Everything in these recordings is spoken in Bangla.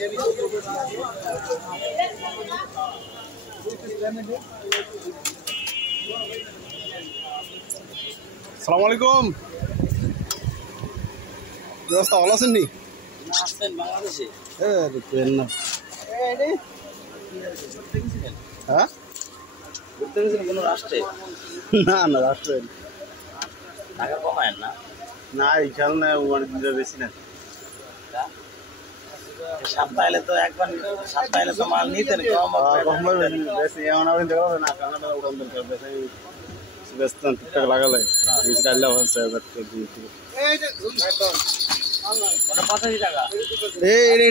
আসসালামু আলাইকুম। কি অবস্থা, ভালো আছেন নি? বাংলাদেশে হ্যাঁ ঘুরতে গেছিলেন কোনো রাষ্ট্রে? না না, রাষ্ট্র টাকা কমায় না? না, এখানে না, বেশি না। সপ্তাহে এলে তো একবার, সপ্তাহে এলে তো মাল নিতেন কম বেশি এমন আপনি দেখো না, কানাডা উড়ান দরকার বেশি ব্যস্ত টুকটাক লাগালে গাড়িলা হচ্ছে। 85 টাকা।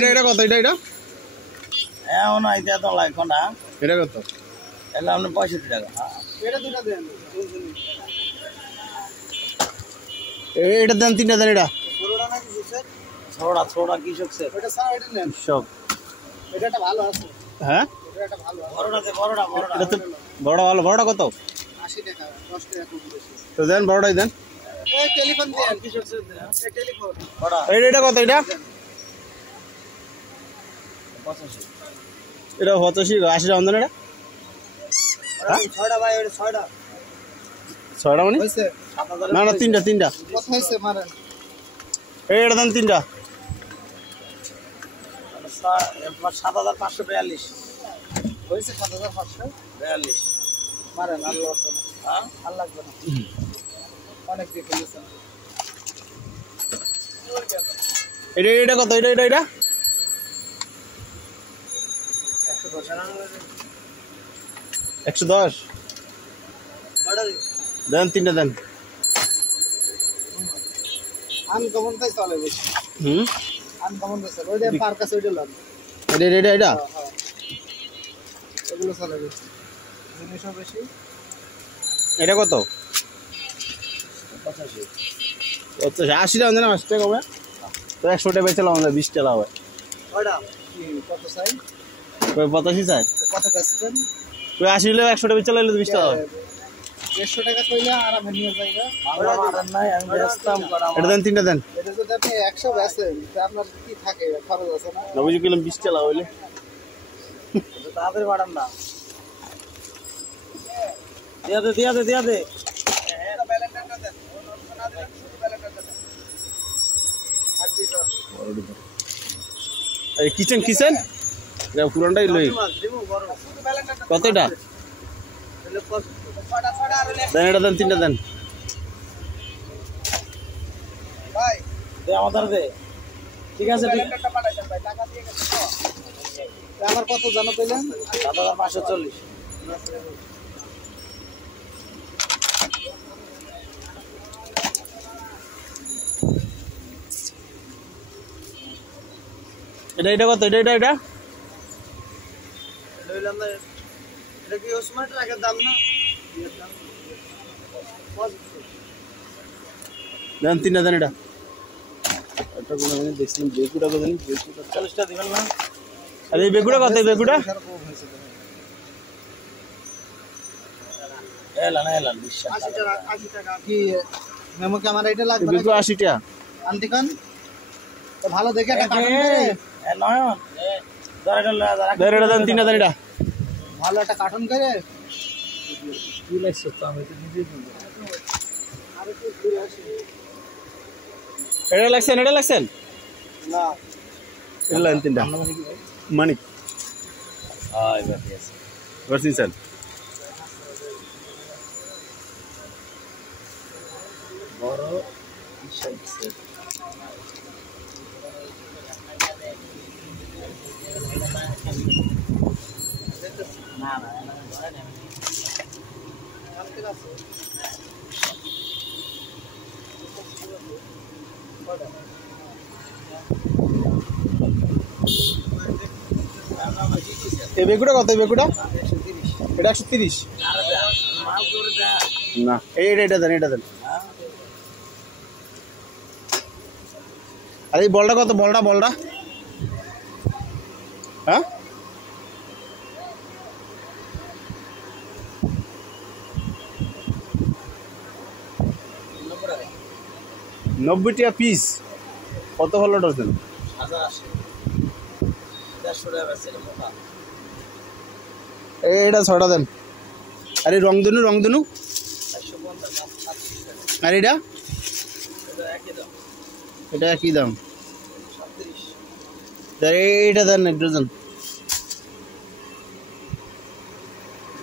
এটা কত? এটা এমন এটা তো লাগবে না, এটা কত? এলে আপনি 65 টাকা। এটা দেন, 3টা দেন। এটা ছোড়া ছোড়া কৃষক স্যার, সব হ্যাঁ বড়টাতে বড়টা বড়টা এটা তো বড় ভালো। বড়টা কত? 80 টাকা, 10 টাকা কম বেশি। তো দেন, বড়টাই দেন। এই টেলিফোন দেন, কৃষক স্যার দেন, এই টেলিফোন বড়া এটা কত? এটা 85। এটা 85, 80 টাকা দেন। এটা 6টা ভাই, ওটা 6টা 6টা মানে হইছে। না না, 3টা। কত হইছে মারেন? এটা দেন 3টা। 7542 হইছে 7542 মারেন। আর লাগবে না, হ্যাঁ আর লাগবে না, অনেক দিয়ে ফেলেছেন। এটা কত? এটা 110 110 দেন, 3টা দেন। আনকমন তাই চলে বেশি, আনকমন তাই চলে। ওই যে পার কাছে ওইটা লাগ, এটা এগুলো চলে বেশি, জিনিসও বেশি। এটা কত? 85। 80 টাকা দেন। 80 টাকা কমে তো 100 টাকা বেচলাম, আমাদের 20 টাকা হবে। ওইটা কি কত চাই? 85 চাই। কত বেচবেন? 80 হলে 100 টাকা বেচলে 20 টাকা হবে। 150 টাকা কইলে আরামে নিয়ে যাইবা। বাংলা মারেন নাই, আমি ব্যস্তাম করা। এটা দেন, 3টা দেন। এটা যদি আপনি 100 বেচেন, তা আপনার কি থাকে, খরচ আছে না? না বুঝি কিলাম 20 টাকা হইলে। তাড়াতাড়ি বাড়ান না, দিয়া দে। এই কিচেন এটা পুরানটাই লই। কত এটা? দেন, এটা দেন, 3টা দেন। দে আমাদের দে। ঠিক আছে, আমার কত জানো কইলেন? 7540। এটা কত? এটা লইলাম না, এটা কি ওসমান ট্রাকের দাম না? দেন, 3টা দেন। এটা কোনো দেখছিলাম বেগুটা কত? 40টা দিবেন না? আরে এই বেগুটা কত? বেগুটা এলান 20 80 টাকা, 80 টাকা কি মেমো ক্যামেরা এটা লাগবে? বেগু 80 টাকা। আনতে কোন তো ভালো দেখে একটা কাটুন করে, এ নয়ন দরটা লয়া দেন, এটা দেন, 3টা দেন। এটা ভালো একটা কার্টুন করে কি লাগছে তো, আমি তো নিজেই বুঝি। আরে তো ঘুরে আসি এটা লাগছেন না। এটা লাইন 3টা মানিক এবার ঠিক আছে। ভার্সিন স্যার। বড় বিশাল সেট। না আনতে আছে এই বেগুটা কত? বেগুটা এটা 130 না। এটা দেন। আরে এই বলটা কত? বলটা হ্যাঁ 90 টাকা পিস। কত ভালো ডজন? 1080। এটা 6টা দেন। আরে রংধনু আর এটা একই দাম। এইটা দেন 1 ডজন।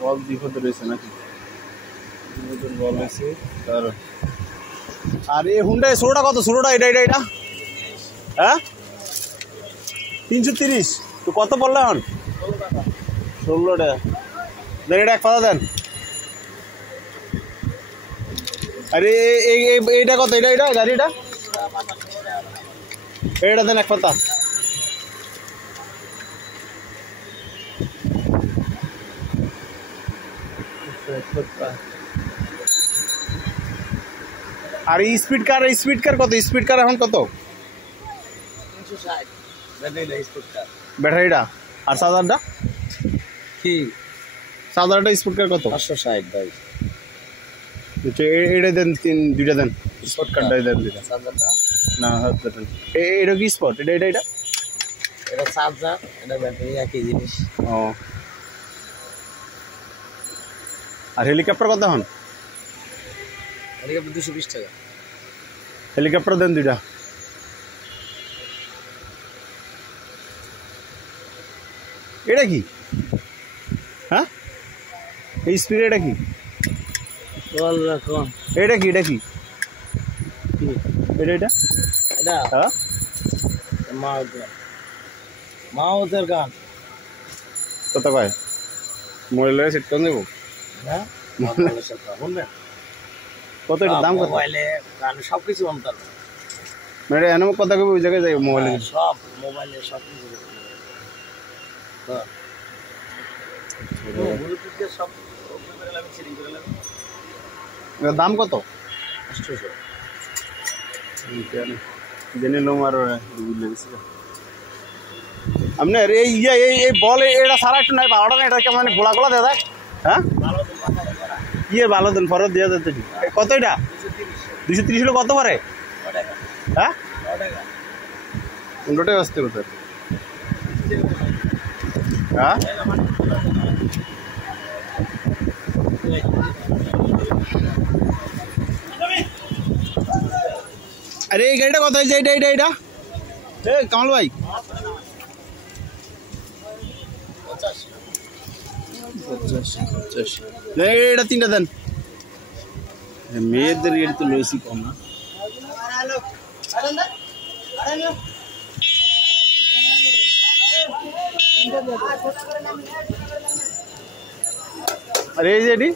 বল বিপদ রয়েছে নাকি? বল আছে আর এই হুন্ডাই 16টা কত? 16টা এটা হ্যাঁ 330। তো কত পড়লো এখন? 16 টাকা দেন। এটা 1 পাতা দেন। আরে এইটা কত? এটা গাড়িটা এটা দেন 1 পাতা। আর স্পিড কার কত? স্পিড কার এখন কত? 360 ব্যাটারিটা আর চার্জারটা কি? চার্জারটা স্পিড কার কত? 560 ভাই। এটা দেন 2টা দেন। স্পট কারটা দেন 2টা। চার্জারটা না দেন। এটা কি স্পট? এটা এটা চার্জার, এটা ব্যাটারি একই জিনিস। ও আর হেলিকপ্টার কত এখন? হেলিকপ্টার 220 টাকা। হেলিকপ্টার দেন 2টা। এটা কি? হ্যাঁ এই স্পিড এটা কি? বল রাখুন। এটা কি? এটা হ্যাঁ মাউথের গান কত কয়? মোবাইল সেট করে দেবো। হ্যাঁ কত এটা দাম কত? মোবাইলে গান সবকিছু অন্তর মানে এনে কথা কবে ওই জায়গায় যাই মোবাইলে সব মোবাইলে সব কিছু ব্লুটুথ দিয়ে সব করে লাগবে, সেটিং করে লাগবে। এর দাম কত? 800 জেনে নো আর আপনার এই বল এটা সারা একটু নাই 12টা না, এটা কেমন গোলা দেওয়া যায়? হ্যাঁ ভালো দেন ফরত দিয়ে যেতে। কত এটা? 230 হলো কত পারে? হ্যাঁ 15 টাকা আসতে কোথায়? হ্যাঁ আরে এই গাড়িটা কত হয়েছে? এটা কামাল ভাই 50 এটা 3টা দেন। মেয়েদের রেট তো লইছি কম না। আরে এই যে এটি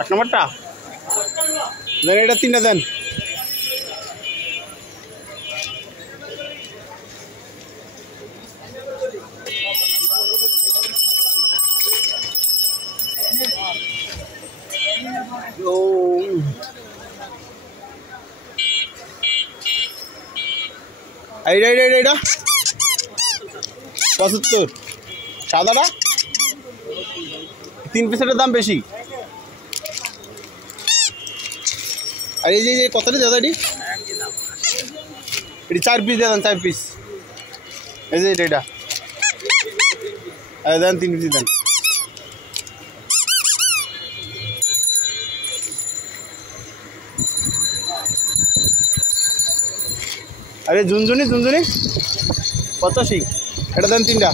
এক নম্বরটা দেন। এটা 3টা দেন। এইটা 75। সাদাটা 3 পিসের দাম বেশি। আর এই যে কতটা দাদা এটি 4 পিস দেন। 4 পিস এই যে এটা দেন 3 পিস দেন। আরে ঝুনঝুনি 85 এটা দেন 3টা।